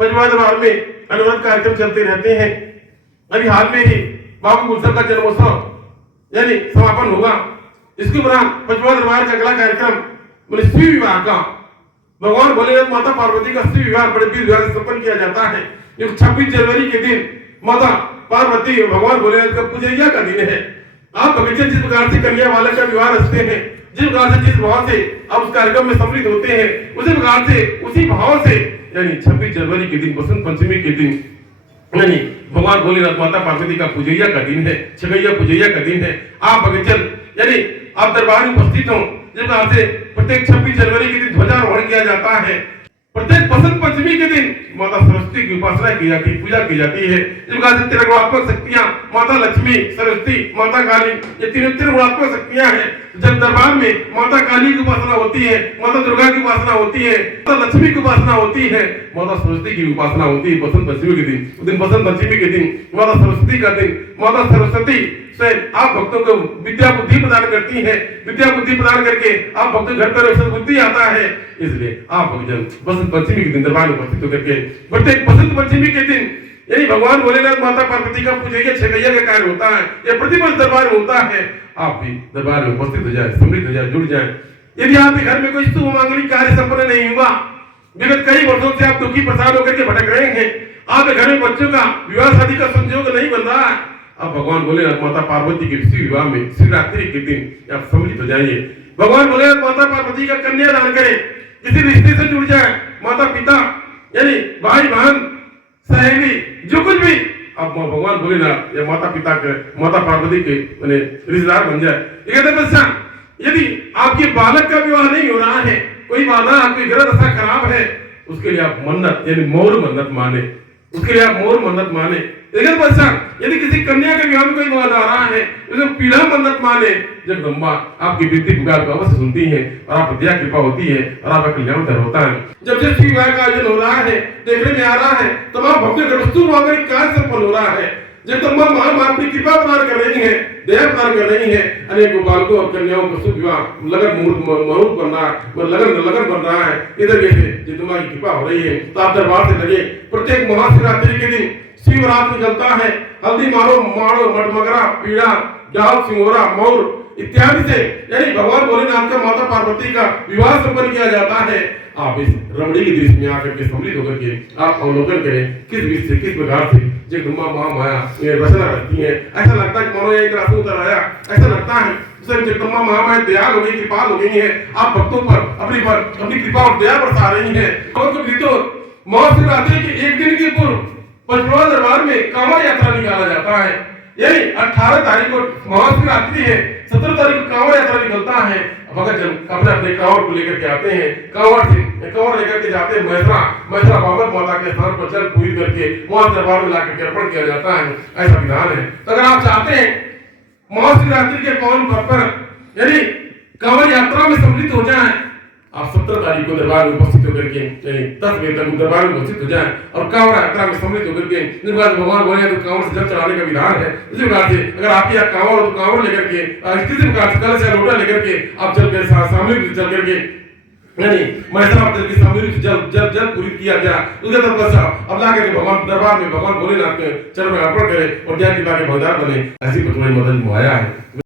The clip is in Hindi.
पंचमढ़ा दरबार में अनवरत कार्यक्रम चलते रहते हैं। अभी हाल में ही बाबू गुलशन का जन्मोत्सव यानी समापन होगा। इसके दौरान पंचमढ़ा दरबार का अगला कार्यक्रम श्री विवाह का भगवान भोलेनाथ माता पार्वती का श्री विवाह बड़े विधि विधान से संपन्न किया जाता है। 26 जनवरी के दिन माता पार्वती भगवान भोलेनाथ का पूजैया का दिन है। आप भगवान जिस प्रकार से कन्या बालक का विवाह रचते हैं, जिस प्रकार से जिस भाव से आप उस कार्यक्रम में सम्मिलित होते हैं, उसी प्रकार से उसी भाव से यानी 26 जनवरी के दिन बसंत पंचमी के दिन यानी भगवान भोलेनाथ माता पार्वती का पूजैया का दिन है, छगैया पूजैया का दिन है। आप भगचल यानी आप दरबार में उपस्थित हो, जिस प्रकार से प्रत्येक 26 जनवरी के दिन ध्वजारोहण किया जाता है। प्रत्येक बसंत पंचमी के दिन माता सरस्वती की उपासना की जाती है, पूजा की जाती है। जिस प्रकार से त्रिगुणात्मक शक्तियां माता लक्ष्मी, सरस्वती, माता काली, ये तीनों त्रिगुणात्मक शक्तियां हैं। जब दरबार में माता काली की उपासना होती है, माता दुर्गा की उपासना होती है, माता लक्ष्मी की उपासना होती है, माता सरस्वती की उपासना होती है बसंत पंचमी के दिन। उस दिन बसंत पंचमी के दिन माता सरस्वती का दिन, माता सरस्वती से आप भक्तों को विद्या बुद्धि प्रदान करती है। विद्या बुद्धि प्रदान करके आप भक्तों घर पर बुद्धि आता है। इसलिए आप भक्तजन बसंत पंचमी के दिन दरबार में उपस्थित होकर के प्रत्येक बसंत पंचमी के दिन यानी भगवान भोलेनाथ माता पार्वती का पूजैया छगैया का कार्य होता है। यह प्रतिवर्ष दरबार में होता है। आप भी दरबार में उपस्थित हो जाए, सम्मिलित हो जाए, जुड़ जाए। यदि आपके घर में कोई शुभ मांगलिक कार्य संपन्न नहीं हुआ, विगत कई वर्षों से आप दुखी परेशान होकर के भटक रहे हैं, आपके घर में बच्चों का विवाह शादी का संयोग नहीं बन रहा है, आप भगवान भोलेनाथ माता पार्वती के श्री विवाह में शिवरात्रि के दिन आप सम्मिलित हो जाइए। भगवान भोलेनाथ माता पार्वती का कन्या दान करें, किसी रिश्ते से जुड़ जाए, माता पिता यानी भाई बहन सहेली जो कुछ भी आप भगवान भोलेनाथ या माता पिता के माता पार्वती के रिश्तेदार बन जाए। यदि आपके बालक का विवाह नहीं हो रहा है, कोई बाधा आपकी ग्रह दशा खराब है, उसके लिए आप मन्नत यानी मोर मन्नत माने, उसके लिए आप मोर मन्नत माने। यदि किसी कन्या के विवाह में कोई बाधा आ रहा है, उसे पीढ़ा मन्नत माने। जगदम्बा आपकी विनती पुकार को अवश्य सुनती है और आप दया कृपा होती है और आपका कल्याण होता है। जब से श्री विवाह का आयोजन हो रहा है, देखने में आ रहा है, तमाम भक्तों के वस्तु मांगलिक कार्य संपन्न हो रहा है। जगदम्बा मां अपनी कृपा प्रदान कर रही है, दया प्रदान कर रही है। अनेकों बालकों और कन्याओं का शुभ विवाह लगन मुहूर्त बन रहा है, लगन बन रहा है। इधर जैसे जगदम्बा की कृपा हो रही है तो आप दरबार से लगे। प्रत्येक महाशिवरात्रि के दिन शिवरात्रि निकलता है। हल्दी मारो मारो मटमगरा पीड़ा जाल सिंगोरा मोर इत्यादि से यानी भगवान भोलेनाथ का माता पार्वती का विवाह संपन्न किया जाता है। आप इस रमणीय दृश्य में आकर के सम्मिलित होकर के आप अवलोकन करें किस विधि से किस प्रकार से जगदम्बा महामाया ये रचना रचती है। ऐसा लगता है कि मानो एक रासू उतर आया, ऐसा लगता है जगदम्बा महामाया दयाल हो गई, कृपाल हो गई है। आप भक्तों पर अपनी कृपा और दया बरसा रही है। महाशिवरात्रि के एक दिन के पूर्व पंचमढ़ा दरबार में कांवड़ यात्रा निकाला जाता है। यानी 18 तारीख को महाशिवरात्रि है, 17 तारीख को कांवड़ यात्रा निकलता है। भगत जन अपने कांवड़ को लेकर के आते हैं, कांवड़ लेकर के जाते हैं मैसरा बाबत माता के स्थान पर जल पूरी करके वहां दरबार में लाकर के अर्पण किया जाता है। ऐसा विधान है। तो अगर आप चाहते हैं महाशिवरात्रि के पावन पर्व पर यानी कांवड़ यात्रा में सम्मिलित हो जाए, आप 17 तारीख को दरबार में उपस्थित होकर के 10 बजे तक दरबार में उपस्थित हो जाए और कांवड़ यात्रा में सम्मिलित होकर के भगवान बोले तो कांवड़ से जल चढ़ाने का विधान है। इसी प्रकार से अगर आप यहाँ कांवड़ तो कांवड़ लेकर के किसी प्रकार से कलश या लोटा लेकर के आप जल के सामूहिक चल करके यानी मैसरा जल की सामूहिक जल पूरी किया जाए। उसके तत्पश्चात अब ला करके भगवान दरबार में भगवान भोलेनाथ के चरण में अर्पण करें और जय की बात भगवान बने। ऐसी पटवाई मदद मुहैया है।